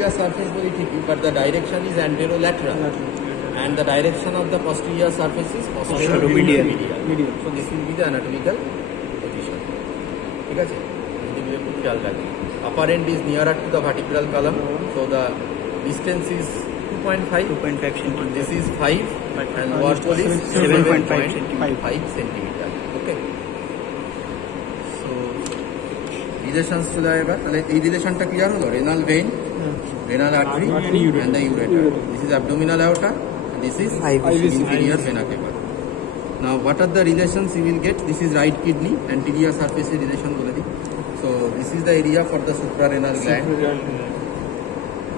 posterior surface body ঠিকই, but the direction is anterolateral. And the direction of the posterior surface is posterior medial. So this will be the anatomical position. ঠিক আছে, এদিকে একটু খেয়াল রাখবেন। Upper end is nearer to the vertebral column, so the distance is 2.5 centimeter. This is 5 and lower pole is 7.5 centimeter. Okay. So relations চলে এবার, তাহলে এই রিলেশনটা ক্লিয়ার হলো। Renal vein, renal artery and the ureter. This is abdominal aorta. This is inferior vena cava. Now what are the relations you will get? This is right kidney, anterior surface relation bole di. So this is the area for the suprarenal gland.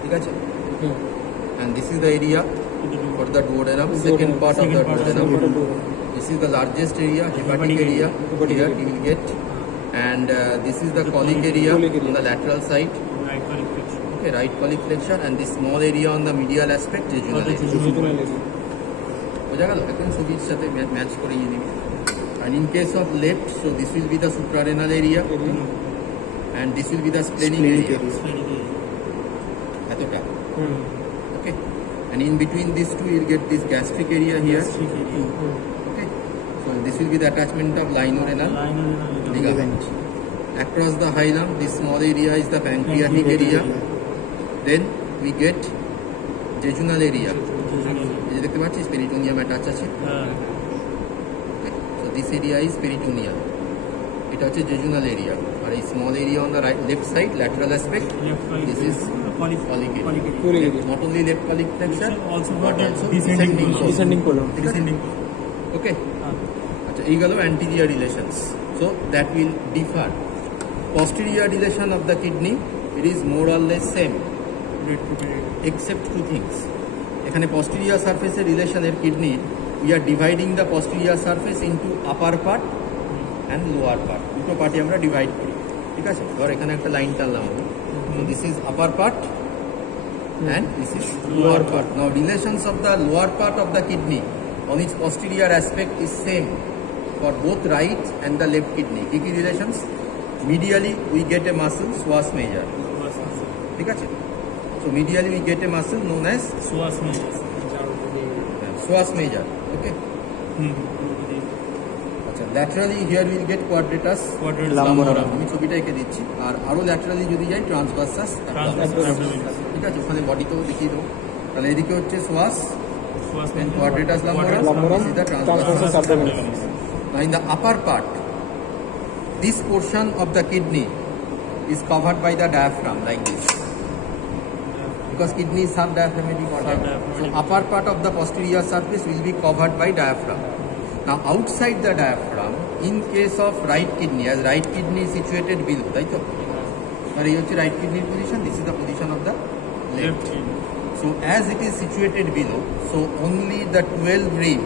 ঠিক আছে? And this is the area for the duodenum, second part of the duodenum. This is the largest area, hepatic area. Here you will get, and this is the colic area on the lateral side. Okay, right colic flexure, and this small area on the medial aspect, jejunal area. বোঝা গেল? এখন ছবির সাথে match করে নিয়ে নিবি। And in case of left, so this will be the suprarenal area, and this will be the splenic area. এতটা। Okay, and in between these two, you will get this gastric area here. Okay, so this will be the attachment of linorenal ligament. Across the hilum, this small area is the pancreatic area. Then we get jejunal area. এই যে দেখতে পাচ্ছিস peritoneum attach আছে। So this area is peritoneal. এটা হচ্ছে jejunal area, আর এই small area on the right left side lateral aspect, this is colic area. Not only left colic flexure, but also descending colon. Okay. আচ্ছা, এই গেল anterior relations. So that will differ. Posterior relation of the kidney, it is more or less same, except two things. এখানে posterior surface relation এর kidney, we are dividing the posterior surface into upper part and lower part. দুটো পার্টে আমরা divide করি। ঠিক আছে, ধর এখানে একটা line টানলাম। So this is upper part and this is lower part. Now relations of the lower part of the kidney on its posterior aspect is same for both right and the left kidney. কি কি relations? Medially we get a muscle, psoas major. ঠিক আছে, so medially we get a muscle known as psoas major. Okay. আচ্ছা, laterally here we will get quadratus lumborum. আমি ছবিটা এঁকে দিচ্ছি। আর আরো laterally যদি যাই transversus abdominis। ঠিক আছে, ওখানে বডিতেও দেখিয়ে দেবো। তাহলে এদিকে হচ্ছে psoas and quadratus lumborum, this is the transversus abdominis. Now in the upper part, this portion of the kidney is covered by the diaphragm like this, because kidney is subdiaphragmatic organ. So upper part of the posterior surface will be covered by diaphragm. Now outside the diaphragm, in case of right kidney, as right kidney is situated below, তাই তো? আর এই হচ্ছে right kidney position, this is the position of the left kidney. So as it is situated below, so only the 12 rib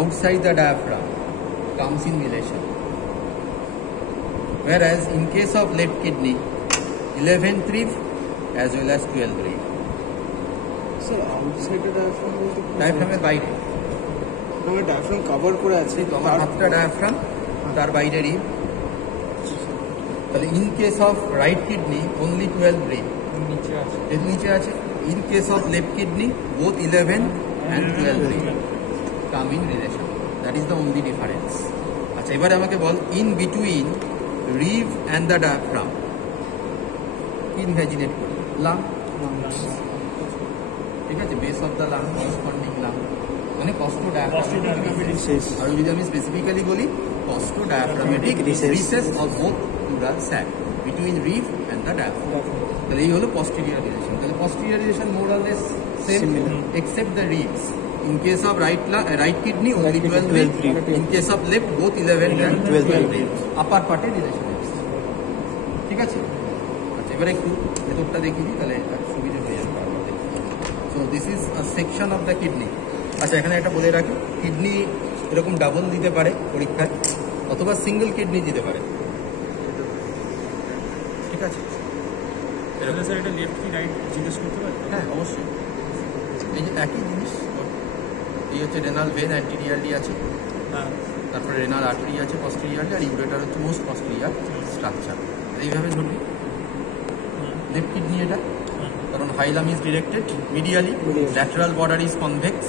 outside the diaphragm comes in relation. Whereas in case of left kidney, 11th rib as well as 12th rib. So outside the diaphragm, diaphragm এর বাইরে, মানে diaphragm cover করে আছে, তো আমার হাতটা diaphragm, তার বাইরে rib। তাহলে in case of right kidney only 12 rib এর নিচে আছে। In case of left kidney both 11 and 12 rib come in relation. That is the only difference. আচ্ছা, এবারে আমাকে বল, in between rib and the diaphragm কি ইনভ্যাজিনেট করি? লাং। ঠিক আছে, base of the lung, corresponding lung, মানে কস্টো ডায়াফ্রামেটিক রিসেস। আর যদি আমি স্পেসিফিক্যালি বলি, costo diaphragmatic recess of both pleural sac between rib and the diaphragm. তাহলে এই হলো posterior relation. তাহলে posterior relation more or less same except the ribs. In case of right kidney only 12 ribs. In case of left both 11 and 12 ribs. Upper part A relation আছে। ঠিক আছে, আচ্ছা এবারে একটু ভেতরটা দেখি দিই, তাহলে সুবিধা হয়ে যাবে। So this is a section of the kidney. আচ্ছা, এখানে একটা বলে রাখি, কিডনি এরকম ডাবল দিতে পারে পরীক্ষায়, অথবা সিঙ্গেল কিডনি দিতে পারে। ঠিক আছে, স্যার এটা লেফট কি রাইট জিজ্ঞেস করতে পারি? হ্যাঁ অবশ্যই, এই যে একই জিনিস। এই হচ্ছে রেনাল ভেন অ্যান্টিরিয়ারলি আছে, তারপরে রেনাল আর্টারি আছে পস্টেরিয়ারলি, আর ইউরেটার হচ্ছে মোস্ট পস্টেরিয়ার স্ট্রাকচার। এইভাবে ধরবি, লেফট কিডনি এটা, কারণ hilum is directed medially, lateral border is convex,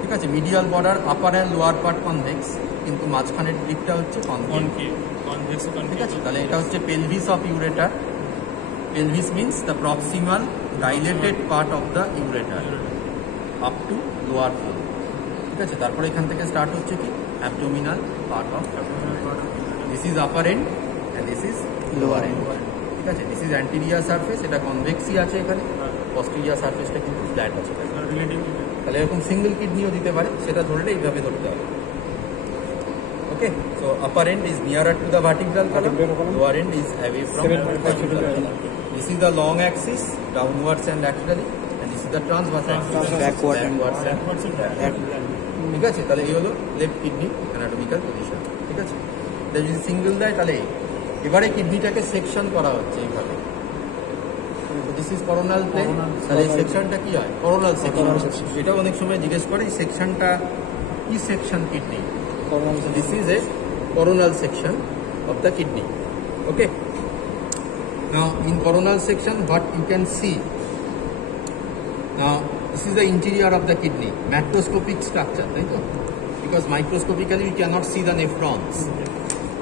ঠিক আছে, medial border upper and lower part convex, কিন্তু মাঝখানের দিকটা হচ্ছে কনভেক্স, ঠিক আছে। তাহলে এটা হচ্ছে pelvis of ureter. Pelvis means the proximal dilated part of the ureter up to lower four, ঠিক আছে। তারপরে এখান থেকে স্টার্ট হচ্ছে কি abdominal part of, this is upper end and this is lower end, ঠিক আছে। দিস ইজ অ্যান্টেরিয়ার সারফেস, এটা কনভেক্সই আছে এখানে, পস্টেরিয়ার সারফেসটা কিন্তু ফ্ল্যাট আছে। তাহলে এরকম সিঙ্গেল কিডনিও দিতে পারে, সেটা ধরলে এইভাবে ধরতে হবে। Okay, so upper end is nearer to the vertebral column, lower end is away from vertebral column. This is the long axis, downwards and laterally, and this is the transverse axis, backwards and laterally. ঠিক আছে, তাহলে এই হলো left kidney anatomical position, ঠিক আছে। যদি single দেয় তাহলে এবারে কিডনিটাকে সেকশন করা হচ্ছে এইভাবে। দিস ইজ করোনাল প্লেন, তাহলে এই সেকশনটা কি হয়? Coronal section. এটা অনেক সময় জিজ্ঞেস করে এই সেকশনটা কি section kidney, this is A coronal section of the kidney. Okay. Now in coronal section, what you can see. Now this is the interior of the kidney, macroscopic structure, right? Because microscopically we cannot see the nephrons.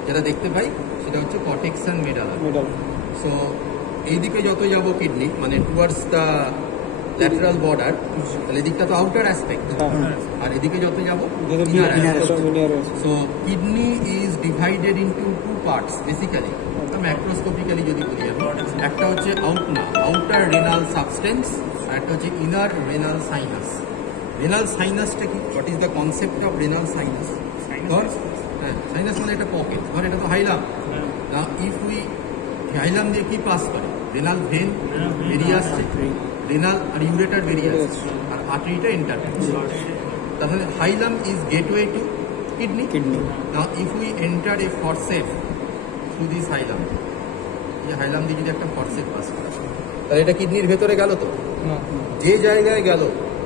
যেটা দেখতে পাই সেটা হচ্ছে cortex and medulla. So এইদিকে যত যাব kidney মানে towards the lateral border, তাহলে এদিকটা তো আউটার অ্যাসপেক্ট, আর এদিকে যত যাব inner aspect. So kidney is divided into two parts basically, macroscopically যদি বলি আমি, একটা হচ্ছে আউটার রেনাল সাবস্টেন্স, আর একটা হচ্ছে ইনার রেনাল সাইনাস। রেনাল সাইনাসটা কি? What is the concept of renal sinus? ধর হ্যাঁ, সাইনাস মানে একটা পকেট, ধর এটা তো হাইলাম না, ইফ উই হাইলাম দিয়ে কি পাস করে? রেনাল ভেন বেরিয়ে আসছে, রেনাল আর ইউরেটার বেরিয়ে আসছে, আর আর্টারিটা এন্টার করছে। তাহলে hilum is gateway to kidney. Now if we enter a forcep through this hilum, এই হাইলাম দিয়ে যদি একটা ফরসেপ পাস করে, তাহলে এটা কিডনির ভেতরে গেল তো, যে জায়গায় গেল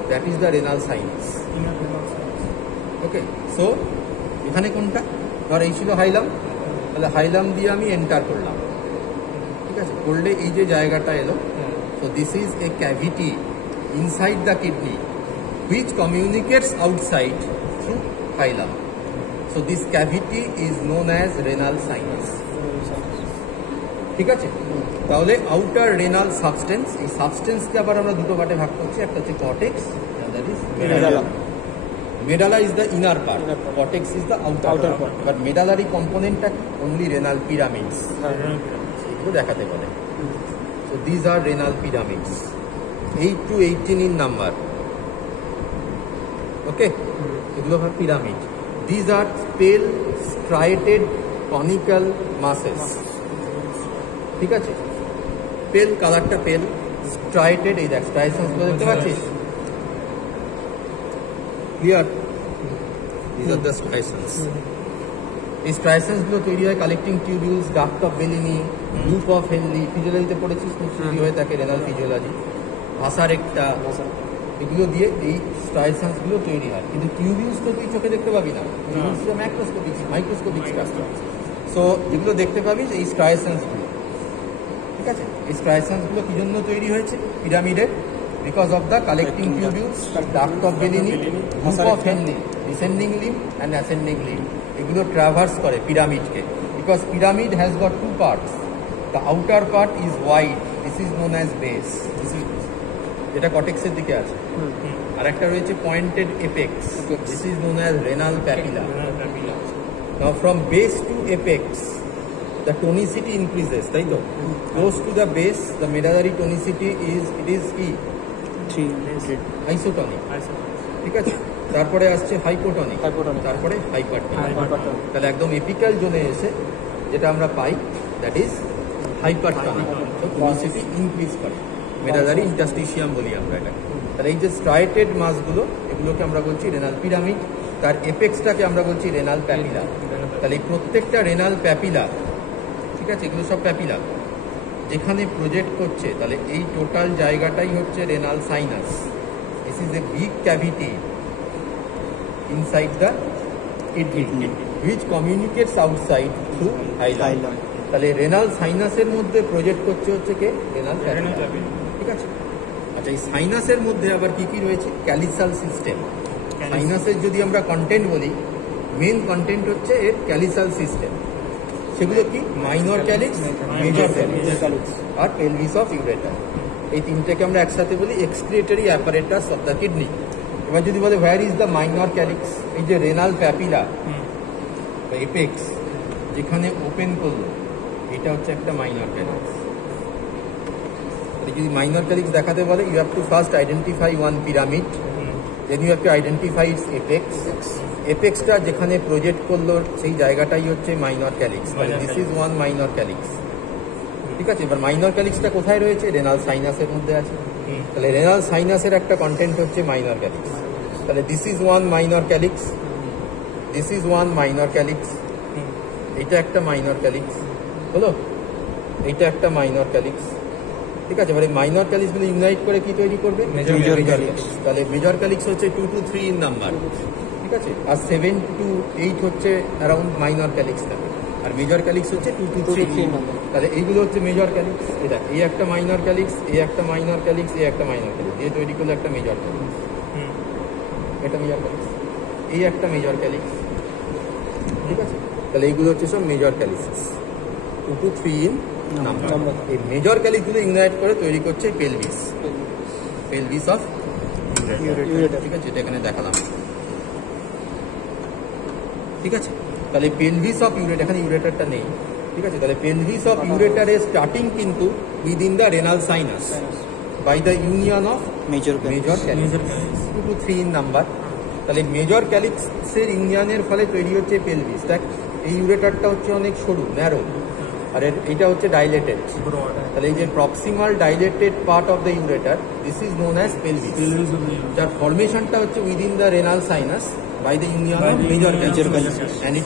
that is the renal sinus. Okay, so এখানে কোনটা? ধর এই ছিল হাইলাম, তাহলে হাইলাম দিয়ে আমি এন্টার করলাম, ঠিক আছে, করলে এই যে জায়গাটা এলো। So this is a cavity inside the kidney which communicates outside through hilum. So this cavity is known as renal sinus. ঠিক আছে, তাহলে আউটার রেনাল সাবস্টেন্স, এই সাবস্টেন্সকে আবার আমরা দুটো পার্টে ভাগ করছি, একটা হচ্ছে cortex, that is medulla. Medulla is the inner part, cortex is the outer part, but medullary componentটা only renal pyramids, এগুলো দেখাতে বলে। So these are renal pyramids, 8 to 18 in number. Okay, এগুলো হলো pyramid. These are pale striated conical masses. ঠিক আছে, পেল কালারটা পেল, স্ট্রাইটেড, এই দেখ স্ট্রাইসেন্স গুলো দেখতে পাচ্ছিস? Clear? These are the striations. এই স্ট্রাইসেন্স গুলো তৈরি হয় collecting tubules, duct of Bellini, loop of Henle, ফিজিওলজিতে পড়েছিস, খুব তৈরি হয়ে থাকে রেনাল ফিজিওলজি, ভাসার একটা, এগুলো দিয়ে এই স্ট্রাইসেন্স গুলো তৈরি হয়। কিন্তু টিউবিউলস তো তুই চোখে দেখতে পাবি না, ম্যাক্রোস্কোপিক মাইক্রোস্কোপিক স্ট্রাকচার। সো এগুলো দেখতে পাবি যে এই স্ট্রাইসেন্স গুলো, ঠিক আছে। এই স্ট্রাইসেন্স গুলো কি জন্য তৈরি হয়েছে পিরামিডের? Because of the collecting tubules, duct of Bellini, loop of Henle, descending limb and ascending limb, এগুলো ট্রাভার্স করে পিরামিডকে। Because pyramid has got two parts, the outer part is wide, this is known as base, যেটা কর্টেক্সের দিকে আছে, আর একটা রয়েছে pointed apex, this is known as renal papilla. Now from base to apex the tonicity increases, তাই তো? Close to the base, the medullary tonicity is isotonic, ঠিক আছে। তারপরে আসছে হাইপোটনিক, তারপরে হাইপারটনিক। তাহলে একদম এপিক্যাল জোনে এসে যেটা আমরা পাই দ্যাট ইজ হাইপারটনিক, তো টনিসিটি ইনক্রিজ করে, মেডালারি ইন্টারস্টিশিয়াম বলি আমরা এটা। তাহলে এই যে স্ট্রাইটেড মাসগুলো, এগুলোকে আমরা বলছি রেনাল পিরামিড, তার এপেক্সটাকে আমরা বলছি রেনাল প্যাপিলা। তাহলে এই প্রত্যেকটা রেনাল প্যাপিলা, ঠিক আছে, এগুলো সব প্যাপিলা যেখানে প্রজেক্ট করছে, তাহলে এই টোটাল জায়গাটাই হচ্ছে renal sinus. This is a big cavity inside the kidney which communicates outside through hilum. তাহলে রেনাল সাইনাসের মধ্যে প্রজেক্ট করছে হচ্ছে কে রেনাল Renal প্যাপিলা, papilla। ঠিক আছে। আচ্ছা, এই সাইনাসের মধ্যে আবার কি কি রয়েছে? ক্যালিসাল সিস্টেম। সাইনাসের যদি আমরা কন্টেন্ট বলি, মেন কন্টেন্ট হচ্ছে এর ক্যালিসাল সিস্টেম। সেগুলো কি? মাইনর ক্যালিক্স, মেজর ক্যালিক্স আর পেলভিস অফ ইউরেটার। এই তিনটাকে আমরা একসাথে বলি excretory apparatus of the kidney. এবার যদি বলে where is the minor calyx, এই যে রেনাল প্যাপিলা এপেক্স যেখানে ওপেন করলো, এটা হচ্ছে একটা মাইনর ক্যালিক্স। যদি মাইনর ক্যালিক্স দেখাতে বলে, you have to first identify one pyramid, then you have to identify its apex. এপেক্সটা যেখানে প্রজেক্ট করলো সেই জায়গাটাই হচ্ছে minor calyx. This is one minor calyx, ঠিক আছে। এবার মাইনর ক্যালিক্সটা কোথায় রয়েছে? রেনাল সাইনাসের মধ্যে আছে। তাহলে রেনাল সাইনাসের একটা কন্টেন্ট হচ্ছে মাইনর ক্যালিক্স। তাহলে this is one minor calyx, this is one minor calyx, এটা একটা মাইনর ক্যালিক্স হলো, এইটা একটা মাইনর ক্যালিক্স, ঠিক আছে। এবারে মাইনর ক্যালিক্স গুলো ইউনাইট করে কি তৈরি করবে? Major calyx. তাহলে মেজর ক্যালিক্স হচ্ছে 2 to 3 ইন নাম্বার, ঠিক আছে। আর 7 to 8 হচ্ছে অ্যারাউন্ড মাইনর ক্যালিক্স থাকে, আর মেজর ক্যালিক্স হচ্ছে 2 to 3 নাম্বার। তাহলে এইগুলো হচ্ছে মেজর ক্যালিক্স। এটা এই একটা মাইনর ক্যালিক্স, এই একটা মাইনর ক্যালিক্স, এই একটা মাইনর ক্যালিক্স, দিয়ে তৈরি করলে একটা মেজর ক্যালিক্স। এটা মেজর ক্যালিক্স, এই একটা মেজর ক্যালিক্স, ঠিক আছে। তাহলে এইগুলো হচ্ছে সব major calyx, 2 to 3 in number. এই মেজর ক্যালিক্সগুলো ইউনাইট করে তৈরি করছে পেলভিস, পেলভিস অফ ইউরেটার, ঠিক আছে। এটা এখানে দেখালাম, ঠিক আছে। তাহলে পেলভিস অফ ইউরেটার, এখানে ইউরেটারটা নেই, ঠিক আছে। তাহলে পেলভিস অফ ইউরেটারের স্টার্টিং কিন্তু within the renal sinus by the union of major calyx, 2 to 3 in number. তাহলে মেজর ক্যালিক্সের ইউনিয়নের ফলে তৈরি হচ্ছে পেলভিস। এই ইউরেটারটা হচ্ছে অনেক সরু, ন্যারো, আর এইটা হচ্ছে ডাইলেটেড। তাহলে এই যে proximal dilated part of the ureter, this is known as pelvis, যার ফরমেশনটা হচ্ছে within the renal sinus by the union of major calyx, and it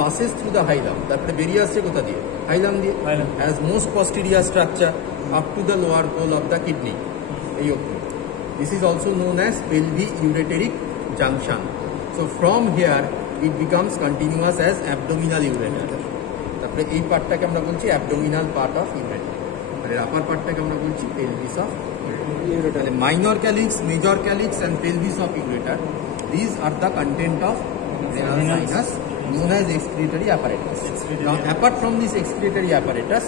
passes through the hilum. তারপরে বেরিয়ে আসছে কোথা দিয়ে? হাইলাম দিয়ে। Has most posterior structure up to the lower pole of the kidney. এই অবধি। This is also known as pelvic-ureteric junction. So from here it becomes continuous as abdominal ureter. তারপরে এই পার্টটাকে আমরা বলছি abdominal part of ureter, আর এর আপার পার্টটাকে আমরা বলছি pelvis of ureter. তাহলে minor calyx, major calyx and pelvis of ureter, these are the content of renal sinus known as excretory apparatus. Now apart from this excretory apparatus,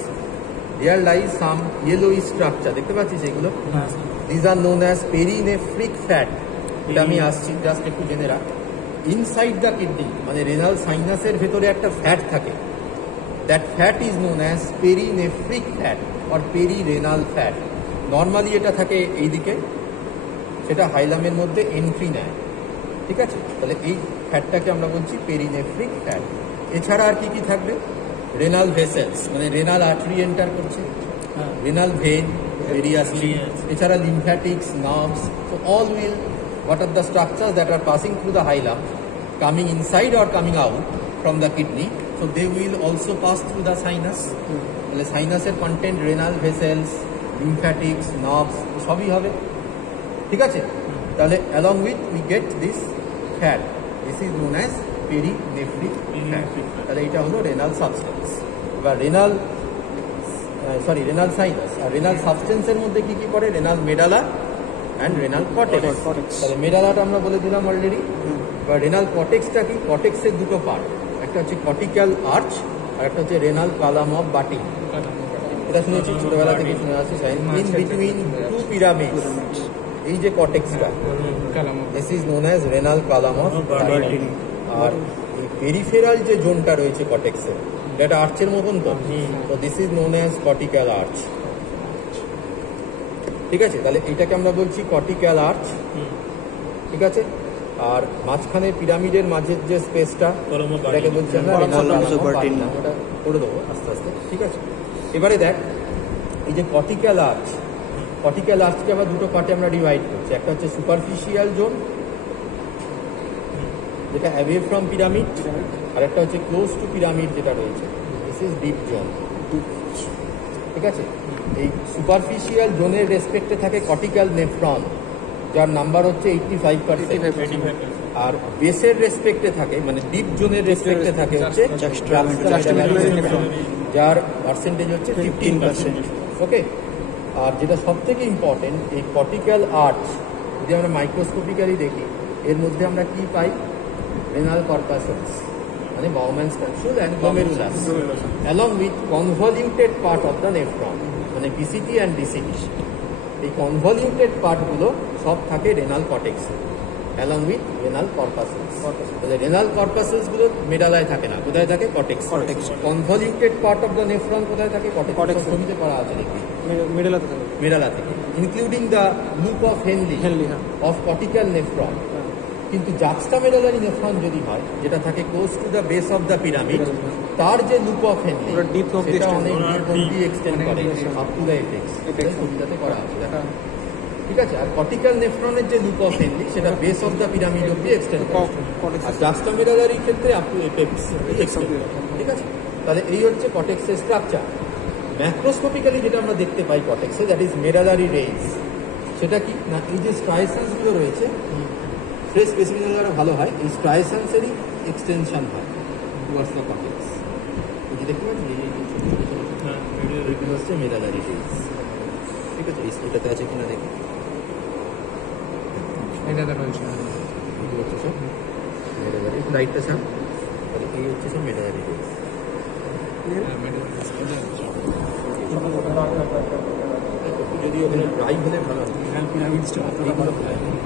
there lies some yellowish structure. দেখতে পাচ্ছিস এগুলো? These are known as perinephric fat. এটা আমি আসছি, just একটু জেনে রাখ। Inside the kidney, মানে রেনাল সাইনাসের ভেতরে একটা ফ্যাট থাকে। That fat is known as perinephric fat or perirenal fat. Normally এটা থাকে এইদিকে, সেটা হাইলামের মধ্যে এন্ট্রি নেয়, ঠিক আছে। তাহলে এই ফ্যাটটাকে আমরা বলছি পেরিনেফ্রিক ফ্যাট। এছাড়া আর কি কি থাকবে? রেনাল ভেসেলস, মানে রেনাল আর্টারি এন্টার করছে, রেনাল ভেন বেরিয়ে আসছে, এছাড়া lymphatics, nerves. So all will, what are the structures that are passing through the hilum, coming inside or coming out from the kidney, so they will also pass through the sinus. তাহলে সাইনাসের content renal vessels, লিম্ফ্যাটিক্স, nerves সবই হবে, ঠিক আছে। তাহলে along with we get this fat, this is known as perinephric fat. তাহলে এটা হলো renal substance. এবার রেনাল সাইনাস আর রেনাল সাবস্টেন্সের মধ্যে কি কি পড়ে? Renal medulla and renal cortex. তাহলে মেডালাটা আমরা বলে দিলাম অলরেডি। এবার রেনাল কর্টেক্সটা কি? কর্টেক্সের দুটো পার্ট, একটা হচ্ছে কর্টিক্যাল আর্চ আর একটা হচ্ছে রেনাল কালাম অফ বাটিং। এটা শুনেছি, ছোটবেলা থেকে শুনে আসছি। ইন বিটুইন টু পিরামিডস, এই যে কর্টেক্সটা, this is known as renal column of Bertin. আর এই পেরিফেরাল যে জোনটা রয়েছে কর্টেক্সের, এটা আর্চের মতন তো, this is known as cortical arch, ঠিক আছে। তাহলে এটাকে আমরা বলছি কর্টিক্যাল আর্চ, ঠিক আছে। আর মাঝখানে পিরামিডের মাঝের যে স্পেসটা, এটাকে বলছি আমরা রেনাল কালাম অফ বাটিং। ওটা করে দেবো আস্তে আস্তে, ঠিক আছে। এবারে দেখ, এই যে কর্টিক্যাল আর্চকে আবার দুটো পার্টে আমরা ডিভাইড করছি। একটা হচ্ছে সুপারফিশিয়াল জোন, যেটা অ্যাওয়ে ফ্রম পিরামিড, আর একটা হচ্ছে ক্লোজ টু পিরামিড যেটা রয়েছে, দিস ইজ ডিপ জোন, ঠিক আছে। এই সুপারফিশিয়াল জোনের রেসপেক্টে থাকে কর্টিক্যাল নেফ্রন, যার নাম্বার হচ্ছে 85%, আর বেসের রেসপেক্টে থাকে, মানে ডিপ জোনের রেসপেক্টে থাকে হচ্ছে যার পার্সেন্টেজ হচ্ছে 15%। ওকে, আর যেটা সব থেকে ইম্পর্টেন্ট, এই কর্টিক্যাল আর্চ যদি আমরা মাইক্রোস্কোপিক্যালি দেখি, এর মধ্যে আমরা কি পাই? রেনাল কর্পাসেস, মানে Bowman's capsule and glomerulus, along with convoluted part of the nephron, মানে পিসিটি অ্যান্ড ডিসিটি। এই কনভলিউটেড পার্টগুলো সব থাকে রেনাল কর্টেক্সে, অ্যালং উইথ রেনাল কর্পাসেস। তাহলে রেনাল কর্পাসেসগুলো মেডালায় থাকে না, কোথায় থাকে? Cortex. Convoluted part of the nephron কোথায় থাকে? কর্টেক্স। ছবিতে পড়া আছে দেখি, মেডালা থেকে, including the loop of Henle of cortical nephron. কিন্তু জাক্সটামেডালারি নেফ্রন যদি হয়, যেটা থাকে close to the base of the pyramid, তার যে লুপ অফ হেনলি সেটা অনেক ডিপ অবধি এক্সটেন্ড করে, আপ টু দ্য এপেক্স। ছবিটাতে করা আছে, দেখা। ঠিক আছে, আর কর্টিক্যাল নেফ্রনের যে লুপ অফ হেনলি সেটা বেস অফ দ্য পিরামিড অবধি এক্সটেন্ড করে, আর জাক্সটামেডালারির ক্ষেত্রে আপ টু এপেক্স এক্সটেন্ড করে। ঠিক আছে, তাহলে এই হচ্ছে কর্টেক্সের স্ট্রাকচার। ম্যাক্রোস্কোপিক্যালি যেটা আমরা দেখতে পাই কর্টেক্সে, দ্যাট ইজ মেডালারি রেঞ্জ। সেটা কি না, এই যে স্ট্রাইসেন্সগুলো রয়েছে, ফ্রেশ স্পেসিফিক আরও ভালো হয়, এই স্ট্রাইসেন্সেরই এক্সটেনশন হয় টুয়ার্ডস দ্য কর্টেক্স। এই যে দেখতে পাচ্ছি, এই এইগুলো হচ্ছে মেডালারি রেঞ্জ। ঠিক আছে, এটাতে আছে কিনা দেখি, এগুলো হচ্ছে সব মেডালারি, লাইটটা স্যার, এই হচ্ছে সব মেডালারি রেঞ্জ। যদি ওখানে ড্রাই হলে ভালো হয়,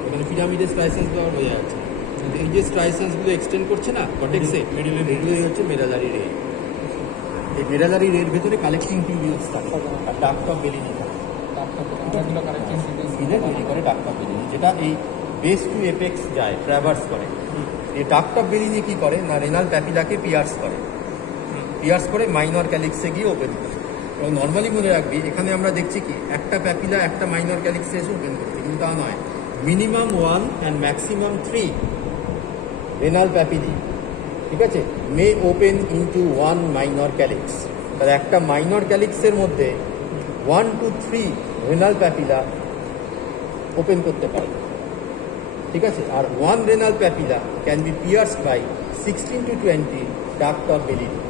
এখানে পিরামিডের স্ট্রাইসেন্সগুলো আমার বোঝা যাচ্ছে। এই যে স্ট্রাইসেন্সগুলো এক্সটেন্ড করছে না কর্টেক্সে, এগুলোই হচ্ছে মেডালারি রেড। এই মেডালারি রেড ভেতরে কালেক্টিং টিউবিউলস থাকে, আর ডাক্ট অফ বেলিনি থাকে, তৈরি করে ডাক্ট অফ বেলিনি, যেটা এই বেস টু এপেক্স যায়, ট্র্যাভার্স করে। এই ডাক্ট অফ বেলিনি কি করে না, রেনাল প্যাপিলাকে পিয়ার্স করে মাইনর ক্যালিক্সে গিয়ে ওপেন করে। এবং নর্মালি মনে রাখবি, এখানে আমরা দেখছি কি একটা প্যাপিলা একটা মাইনর ক্যালিক্সে এসে ওপেন করছে, কিন্তু তা নয়। Minimum 1 and maximum 3 renal popilliae, ঠিক আছে, মে ওপেন ইনটু 1 মাইনর ক্যালিক্স। তাহলে একটা মাইনর ক্যালিক্সের মধ্যে 1 to 3 রেনাল প্যাপিলা ওপেন করতে পারে। ঠিক আছে, আর 1 renal papilla can be pierced by 16 to 20 duct of Bellini.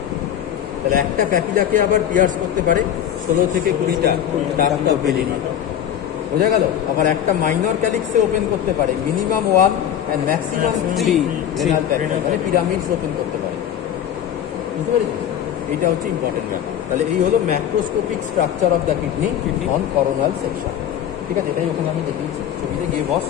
তাহলে একটা প্যাপিলাকে আবার পিয়ার্স করতে পারে 16 থেকে 20টা ডাক্ট অফ বেলিনি। বোঝা গেল? আবার একটা মাইনর ক্যালিক্সে ওপেন করতে পারে minimum 1 and maximum 3 renal papilla, মানে পিরামিডস ওপেন করতে পারে। বুঝতে পেরেছি? এইটা হচ্ছে ইম্পর্টেন্ট ব্যাপার। তাহলে এই হলো macroscopic structure of the kidney on coronal section. ঠিক আছে, এটাই ওখানে আমি দেখিয়েছি, ছবিতে গিয়ে বস।